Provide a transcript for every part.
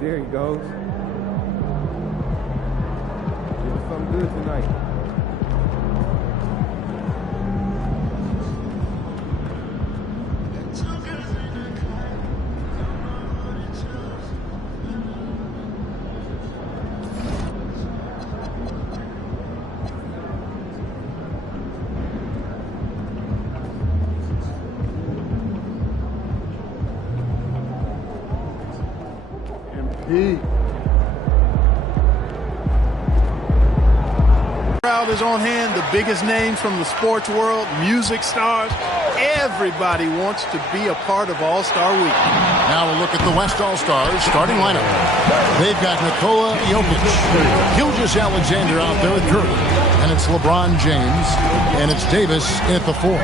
There he goes. Doing something good tonight. Crowd is on hand, the biggest names from the sports world, music stars. Everybody wants to be a part of All-Star Week. Now a look at the West All-Stars starting lineup. They've got Nikola Jokic, Gilgeous Alexander out there with Curry, and it's LeBron James, and it's Davis at the 4.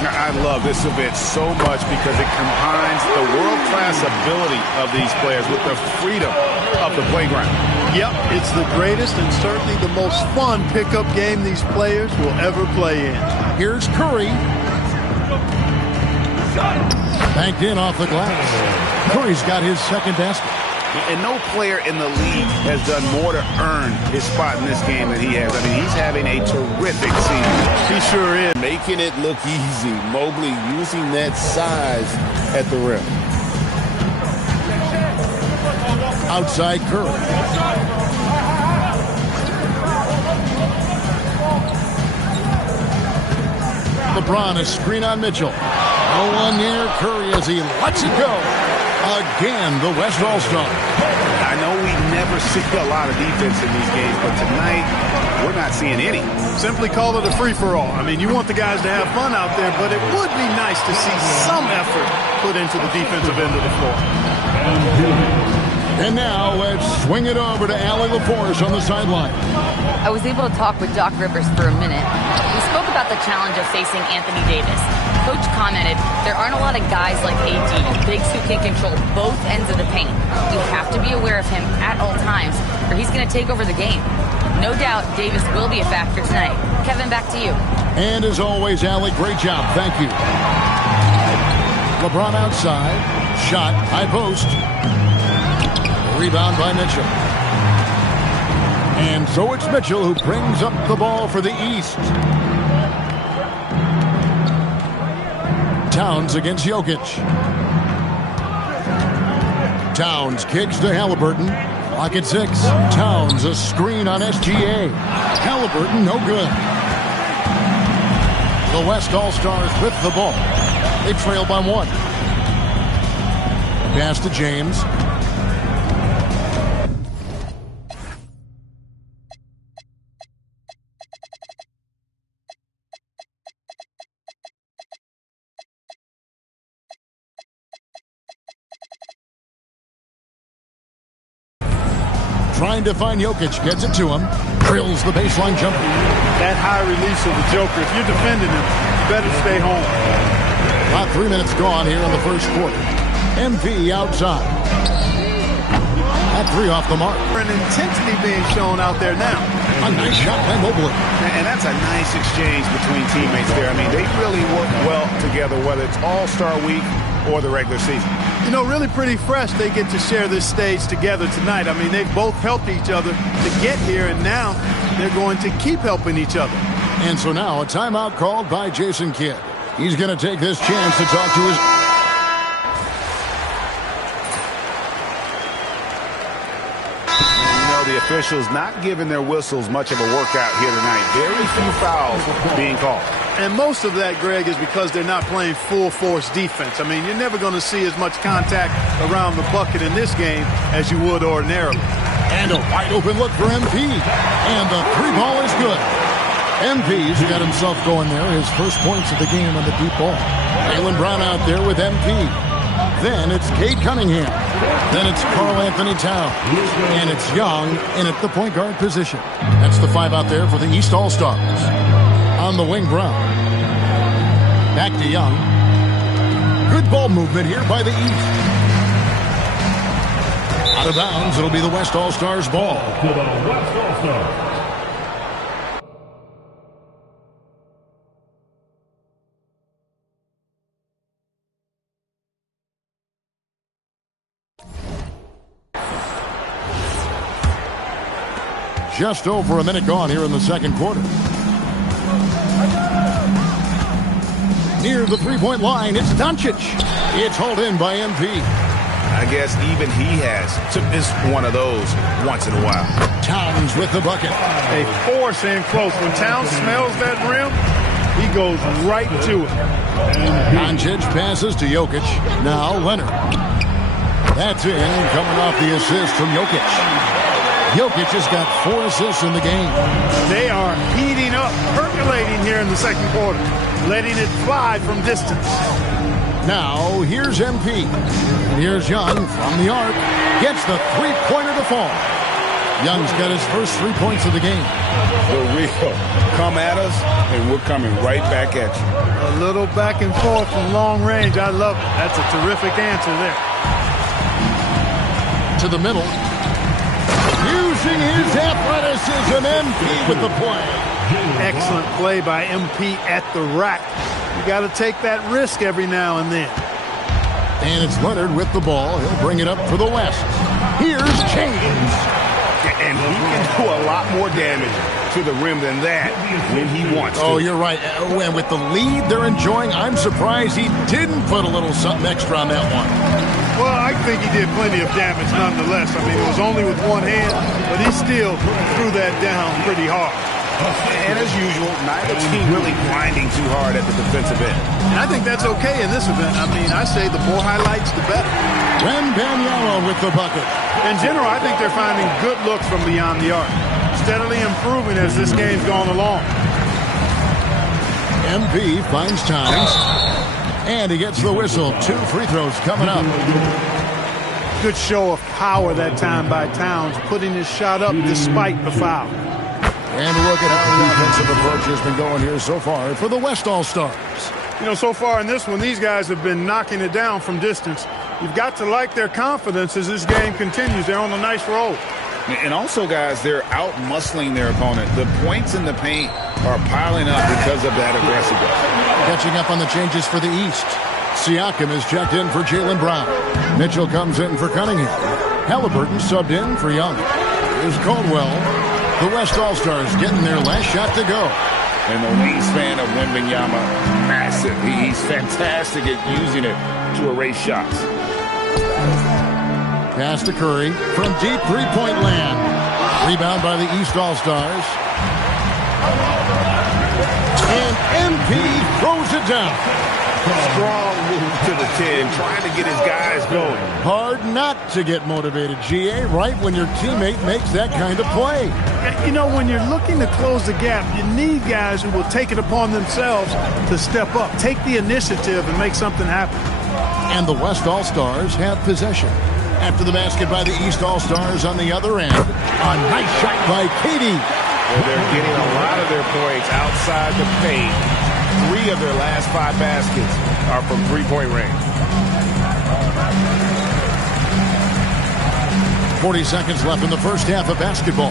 I love this event so much because it combines the world-class ability of these players with the freedom of the playground. Yep, it's the greatest and certainly the most fun pickup game these players will ever play in. Here's Curry. Banked in off the glass. Curry's got his second basket. And no player in the league has done more to earn his spot in this game than he has. I mean, he's having a terrific season. He sure is. Making it look easy. Mobley using that size at the rim. Outside Curry. LeBron, a screen on Mitchell. No one near Curry as he lets it go. Again, the West All-Star. I know we never see a lot of defense in these games, but tonight we're not seeing any. Simply call it a free-for-all. I mean, you want the guys to have fun out there, but it would be nice to see some effort put into the defensive end of the floor. And now let's swing it over to Allie LaForce on the sideline. I was able to talk with Doc Rivers for a minute. We spoke about the challenge of facing Anthony Davis. Coach commented, there aren't a lot of guys like AD, bigs who can control both ends of the paint. We have to be aware of him at all times, or he's going to take over the game. No doubt Davis will be a factor tonight. Kevin, back to you. And as always, Allie, great job. Thank you. LeBron outside. Shot, high post. Rebound by Mitchell. And so it's Mitchell who brings up the ball for the East. Towns against Jokic. Towns kicks to Halliburton. Clock at 6. Towns a screen on SGA. Halliburton no good. The West All-Stars with the ball. They trail by 1. Pass to James. Trying to find Jokic, gets it to him, drills the baseline jumper. That high release of the Joker, if you're defending him, you better stay home. About 3 minutes gone here in the first quarter. MV outside. That three off the mark. An intensity being shown out there now. A nice shot by Mobley. And that's a nice exchange between teammates there. I mean, they really work well together, whether it's All-Star Week or the regular season. You know, really pretty fresh they get to share this stage together tonight. I mean, they've both helped each other to get here, and now they're going to keep helping each other. And so now a timeout called by Jason Kidd. He's going to take this chance to talk to his... The officials not giving their whistles much of a workout here tonight. Very few fouls being called. And most of that, Greg, is because they're not playing full-force defense. I mean, you're never going to see as much contact around the bucket in this game as you would ordinarily. And a wide-open look for MP. And the three ball is good. MP's got himself going there. His first points of the game on the deep ball. Jaylen Brown out there with MP. Then it's Cade Cunningham. Then it's Karl-Anthony Towns. And it's Young in at the point guard position. That's the five out there for the East All-Stars. On the wing, Brown. Back to Young. Good ball movement here by the East. Out of bounds, it'll be the West All-Stars ball. Just over a minute gone here in the second quarter. Near the three-point line, it's Doncic. It's hauled in by MP. I guess even he has to miss one of those once in a while. Towns with the bucket. They force in close. When Towns smells that rim, he goes right to it. Doncic passes to Jokic. Now Leonard. That's in, coming off the assist from Jokic. Jokic has got 4 assists in the game. They are heating up, percolating here in the second quarter, letting it fly from distance. Now, here's MP. And here's Young from the arc. Gets the three-pointer to fall. Young's got his first 3 points of the game. The real come at us, and we're coming right back at you. A little back and forth from long range. I love it. That's a terrific answer there. To the middle. Using his athleticism, MP with the play. Excellent play by MP at the rack. You got to take that risk every now and then. And it's Leonard with the ball. He'll bring it up for the West. Here's James. And he can do a lot more damage to the rim than that when he wants to. Oh, you're right. And with the lead they're enjoying, I'm surprised he didn't put a little something extra on that one. Well, I think he did plenty of damage nonetheless. I mean, it was only with one hand, but he still threw that down pretty hard. And as usual, neither team really grinding too hard at the defensive end. And I think that's okay in this event. I mean, I say the more highlights, the better. Wembanyama with the bucket. In general, I think they're finding good looks from beyond the arc. Steadily improving as this game's gone along. MP finds Towns. And he gets the whistle. 2 free throws coming up. Good show of power that time by Towns, putting his shot up despite the foul. And look at how the defensive approach has been going here so far for the West All-Stars. You know, so far in this one, these guys have been knocking it down from distance. You've got to like their confidence as this game continues. They're on a nice roll. And also, guys, they're out-muscling their opponent. The points in the paint are piling up because of that aggressiveness. Catching up on the changes for the East. Siakam is checked in for Jaylen Brown. Mitchell comes in for Cunningham. Halliburton subbed in for Young. Here's Caldwell. The West All-Stars getting their last shot to go. And the wingspan of Wembanyama, massive. He's fantastic at using it to erase shots. Pass to Curry from deep three-point land. Rebound by the East All-Stars. And MP throws it down. Strong move to the 10, trying to get his guys going. Hard not to get motivated, GA, right when your teammate makes that kind of play. You know, when you're looking to close the gap, you need guys who will take it upon themselves to step up, take the initiative, and make something happen. And the West All-Stars have possession. After the basket by the East All-Stars on the other end. A nice shot by Katie. Well, they're getting a lot of their points outside the paint. 3 of their last 5 baskets are from three-point range. 40 seconds left in the first half of basketball.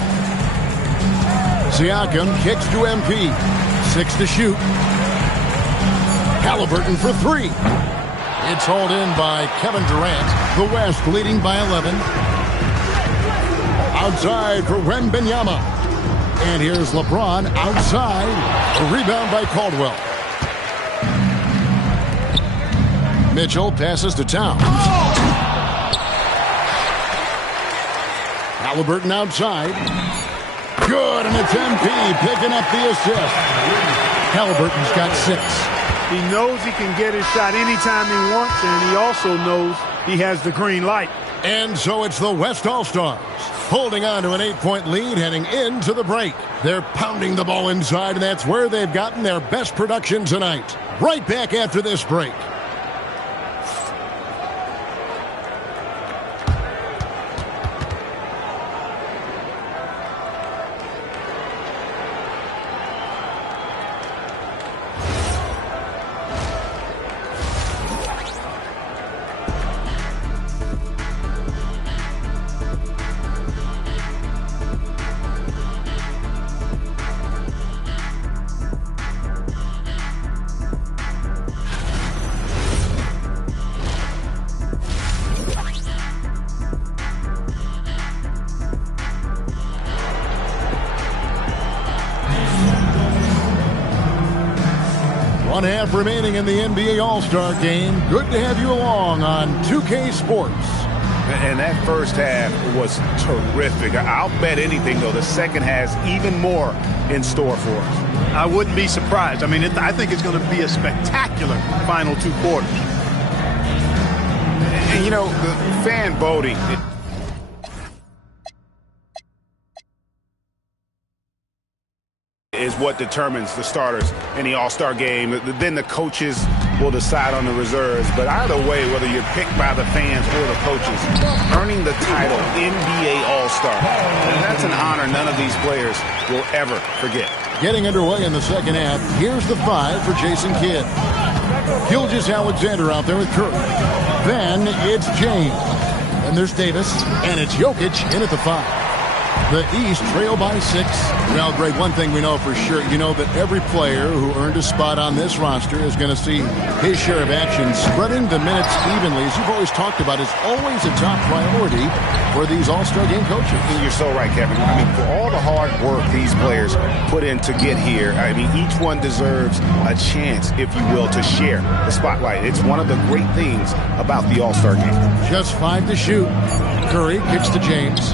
Siakam kicks to MP. 6 to shoot. Halliburton for 3. It's hauled in by Kevin Durant. The West leading by 11. Outside for Wembanyama. And here's LeBron outside. A rebound by Caldwell. Mitchell passes to Towns. Halliburton outside. Good, and it's MP picking up the assist. Halliburton's got 6. He knows he can get his shot anytime he wants, and he also knows he has the green light. And so it's the West All-Stars holding on to an 8-point lead heading into the break. They're pounding the ball inside, and that's where they've gotten their best production tonight. Right back after this break. One half remaining in the NBA All-Star Game. Good to have you along on 2K Sports. And that first half was terrific. I'll bet anything, though, the second has even more in store for us. I wouldn't be surprised. I mean, I think it's going to be a spectacular final 2 quarters. And, you know, the fan voting... is what determines the starters in the All-Star game. Then the coaches will decide on the reserves. But either way, whether you're picked by the fans or the coaches, earning the title NBA All-Star, and that's an honor none of these players will ever forget. Getting underway in the second half, here's the 5 for Jason Kidd. Gilgeous-Alexander out there with Curry. Then it's James. And there's Davis. And it's Jokic in at the 5. The East trail by 6. Well, Greg, one thing we know for sure, you know that every player who earned a spot on this roster is going to see his share of action. Spreading the minutes evenly, as you've always talked about, is always a top priority for these All-Star Game coaches. You're so right, Kevin. I mean, for all the hard work these players put in to get here, I mean, each one deserves a chance, if you will, to share the spotlight. It's one of the great things about the All-Star Game. Just 5 to shoot. Curry kicks to James.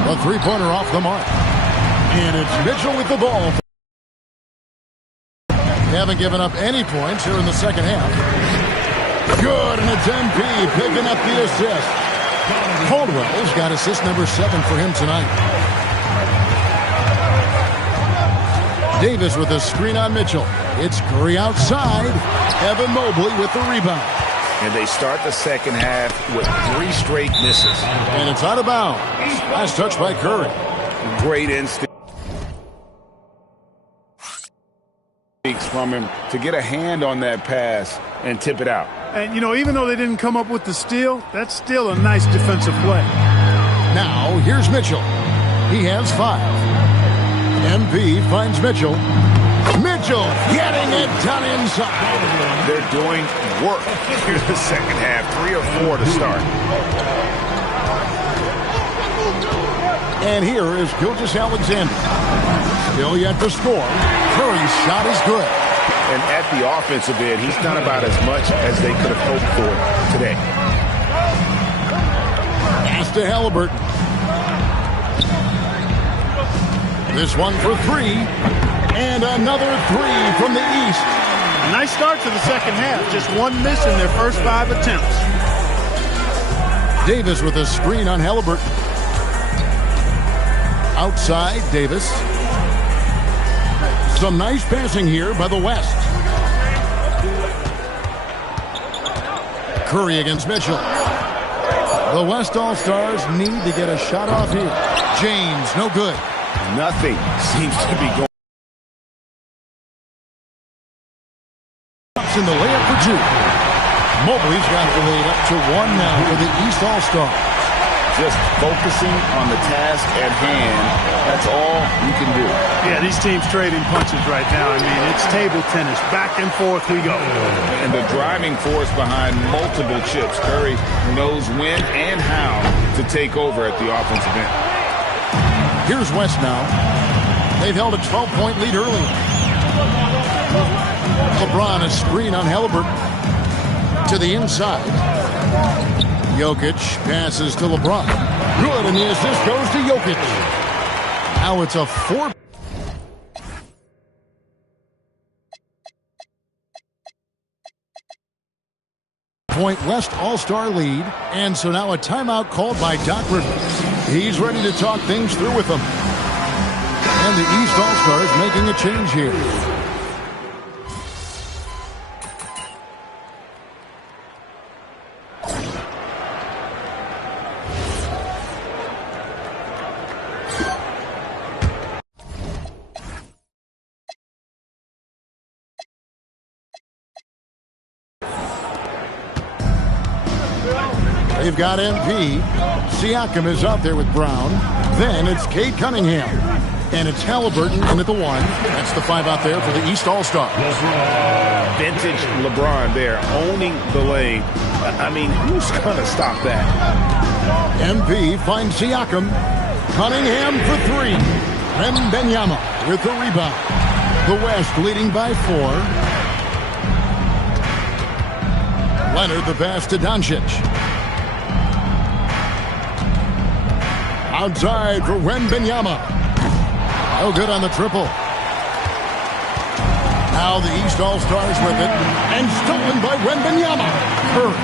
A 3-pointer off the mark. And it's Mitchell with the ball. They haven't given up any points here in the second half. Good, and it's MP picking up the assist. Caldwell's got assist number 7 for him tonight. Davis with a screen on Mitchell. It's Curry outside. Evan Mobley with the rebound. And they start the second half with 3 straight misses. And it's out of bounds. Last touch by Curry. Great instinct from him to get a hand on that pass and tip it out. And, you know, even though they didn't come up with the steal, that's still a nice defensive play. Now, here's Mitchell. He has 5. MP finds Mitchell. Mitchell getting it done inside. They're doing work here in the second half. 3 or 4 to start. And here is Gilgeous-Alexander. Still yet to score. Curry's shot is good. And at the offensive end, he's done about as much as they could have hoped for today. Pass to Halliburton. This one for 3. And another 3 from the East. A nice start to the second half. Just 1 miss in their first 5 attempts. Davis with a screen on Halliburton. Outside, Davis. Some nice passing here by the West. Curry against Mitchell. The West All-Stars need to get a shot off here. James, no good. Nothing seems to be going. In the layup for 2. Mobley's got it laid up to 1 now for the East All-Stars. Just focusing on the task at hand, that's all you can do. Yeah, these teams trading punches right now. I mean, it's table tennis. Back and forth we go. And the driving force behind multiple chips. Curry knows when and how to take over at the offensive end. Here's West now. They've held a 12-point lead early. LeBron a screen on Halliburton. To the inside. Jokic passes to LeBron. Good, and the assist goes to Jokic. Now it's a 4-point West All-Star lead, and so now a timeout called by Doc Rivers. He's ready to talk things through with them. And the East All-Stars making a change here. They've got MP. Siakam is out there with Brown. Then it's Cade Cunningham. And it's Halliburton in at the 1. That's the 5 out there for the East All-Stars. Vintage LeBron there, owning the lane. I mean, who's going to stop that? MP finds Siakam. Cunningham for 3. Wembanyama with the rebound. The West leading by 4. Leonard the pass to Doncic. Outside for Wembanyama. No good on the triple. Now the East All-Stars with it. And stolen by Wembanyama. Curry.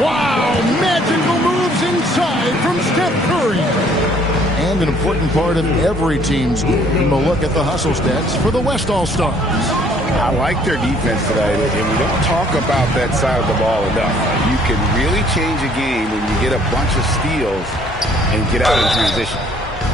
Wow, magical moves inside from Steph Curry. And an important part of every team's game, a look at the hustle stats for the West All-Stars. I like their defense today, and we don't talk about that side of the ball enough. You can really change a game when you get a bunch of steals and get out in transition.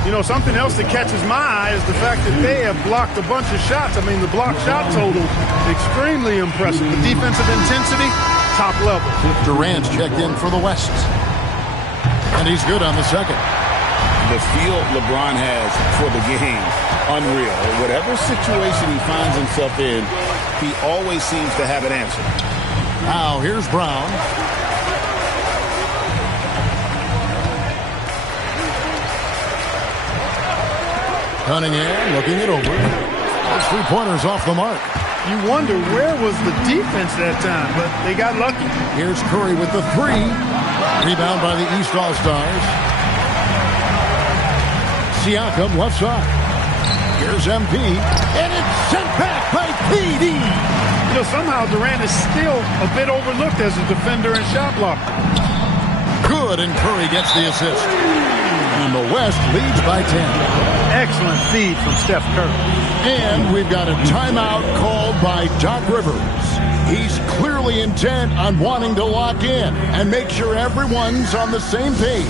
You know, something else that catches my eye is the fact that they have blocked a bunch of shots. I mean, the block shot total, extremely impressive. The defensive intensity, top level. Durant's checked in for the West. And he's good on the second. The feel LeBron has for the game, unreal. Whatever situation he finds himself in, he always seems to have an answer. Now, here's Brown. Cunningham looking it over. Those 3-pointers off the mark. You wonder where was the defense that time, but they got lucky. Here's Curry with the 3. Rebound by the East All-Stars. Siakam left side. Here's MP. And it's sent back by KD. You know, somehow Durant is still a bit overlooked as a defender and shot blocker. Good, and Curry gets the assist. And the West leads by 10. Excellent feed from Steph Curry. And we've got a timeout called by Doc Rivers. He's clearly intent on wanting to lock in and make sure everyone's on the same page.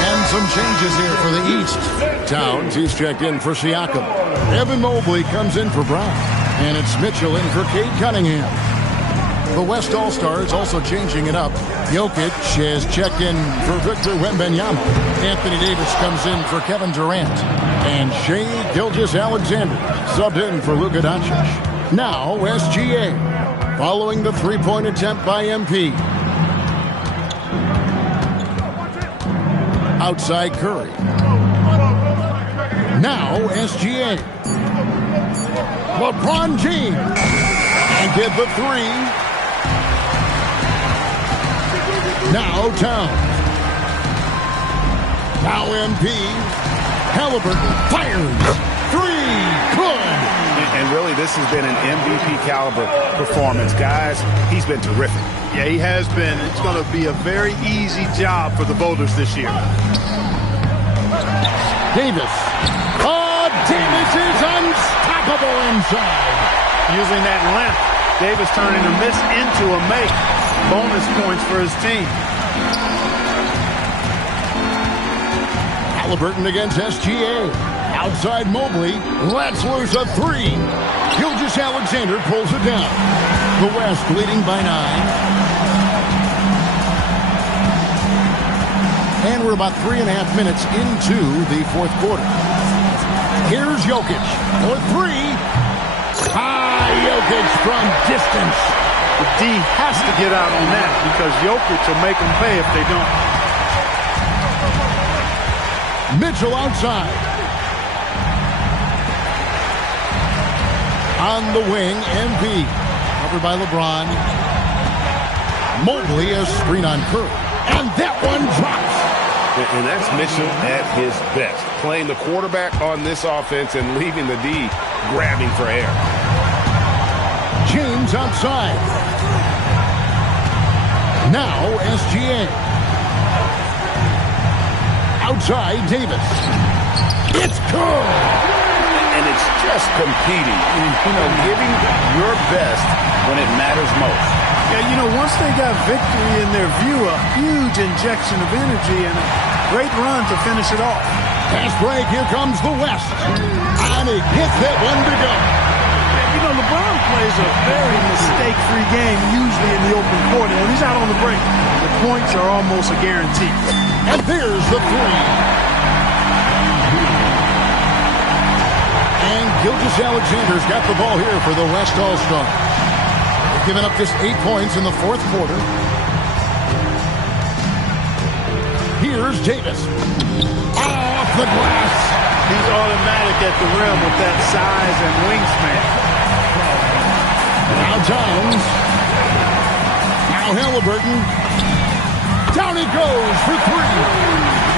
And some changes here for the East. Towns, he's checked in for Siakam. Evan Mobley comes in for Brown. And it's Mitchell in for Cade Cunningham. The West All-Stars also changing it up. Jokic has checked in for Victor Wembanyama. Anthony Davis comes in for Kevin Durant. And Shai Gilgeous-Alexander subbed in for Luka Doncic. Now SGA. Following the 3-point attempt by MP. Outside Curry. Now SGA. LeBron James. And get the 3. Now Towns. Now MP. Halliburton fires. 3. Good. And really, this has been an MVP caliber performance. Guys, he's been terrific. Yeah, he has been. It's going to be a very easy job for the voters this year. Davis. Oh, Davis is unstoppable inside. Using that length, Davis turning a miss into a make. Bonus points for his team. Halliburton against SGA. Outside Mobley lets loose a three. Gilgeous-Alexander pulls it down. The West leading by 9. And we're about 3.5 minutes into the fourth quarter. Here's Jokic for 3. Jokic from distance. The D has to get out on that because Jokic will make them pay if they don't. Mitchell outside. On the wing, MP. Covered by LeBron. Mobley a screen on Curry. And that one drops. And that's Mitchell at his best. Playing the quarterback on this offense and leaving the D grabbing for air. James outside. Now SGA. Outside Davis. It's good. And it's just competing. Giving your best when it matters most. Yeah, once they got victory in their view, a huge injection of energy and a great run to finish it off. Pass break, here comes the West. And he gets that one to go. LeBron plays a very mistake-free game, usually in the open court. And when he's out on the break, the points are almost a guarantee. And there's the three. And Gilgeous-Alexander's got the ball here for the West All-Stars. They've given up just 8 points in the fourth quarter. Here's Davis. Off the glass. He's automatic at the rim with that size and wingspan. Now Towns. Now Halliburton. Down he goes for 3.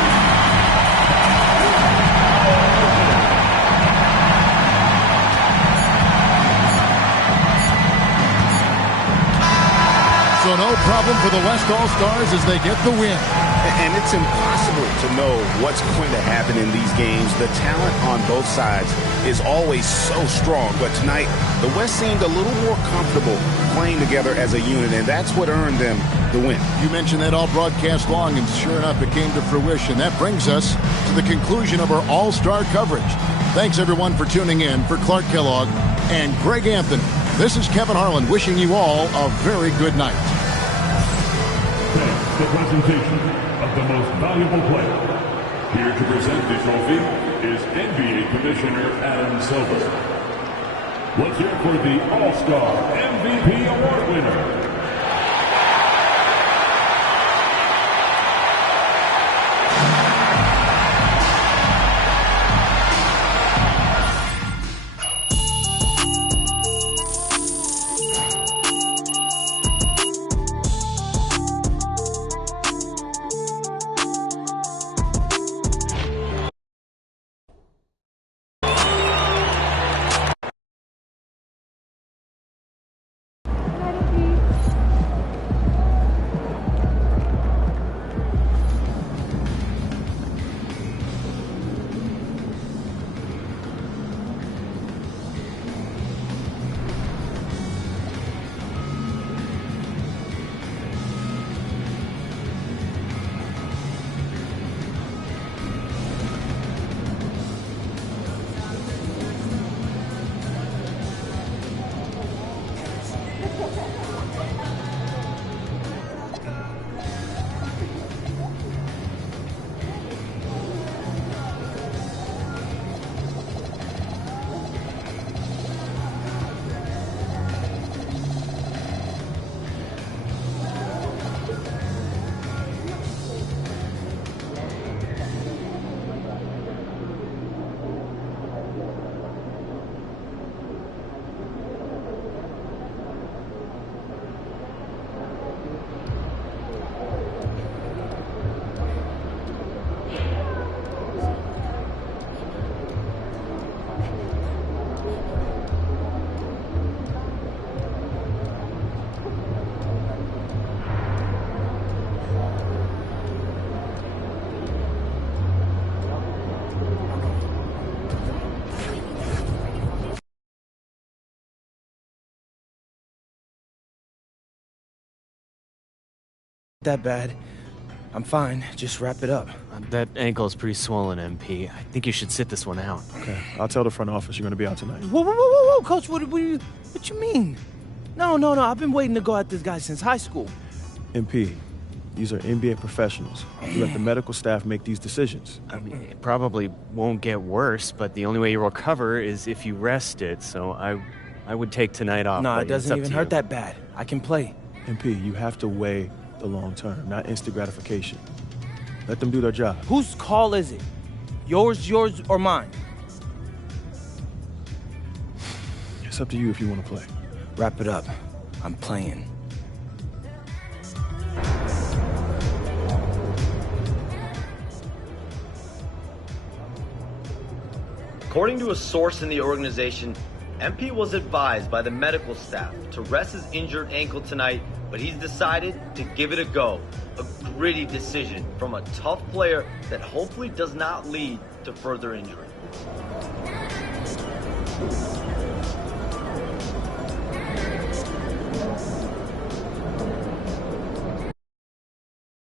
So no problem for the West All-Stars as they get the win. And it's impossible to know what's going to happen in these games. The talent on both sides is always so strong. But tonight, the West seemed a little more comfortable playing together as a unit, and that's what earned them the win. You mentioned that all broadcast long, and sure enough, it came to fruition. That brings us to the conclusion of our All-Star coverage. Thanks, everyone, for tuning in. For Clark Kellogg and Greg Anthony, this is Kevin Harlan wishing you all a very good night. Thanks. The presentation of the most valuable player. Here to present the trophy is NBA Commissioner Adam Silver. Let's hear for the All-Star MVP Award winner. That bad. I'm fine. Just wrap it up. That ankle is pretty swollen, MP. I think you should sit this one out. Okay, I'll tell the front office you're going to be out tonight. Whoa, Coach, what you mean? No, I've been waiting to go at this guy since high school. MP, these are NBA professionals. You let the medical staff make these decisions. I mean, it probably won't get worse, but the only way you recover is if you rest it, so I would take tonight off. No, it doesn't even hurt that bad. I can play. MP, you have to weigh the long term, not instant gratification. Let them do their job. Whose call is it? Yours, or mine? It's up to you if you want to play. Wrap it up. I'm playing. According to a source in the organization, MP was advised by the medical staff to rest his injured ankle tonight, but he's decided to give it a go. A gritty decision from a tough player that hopefully does not lead to further injury.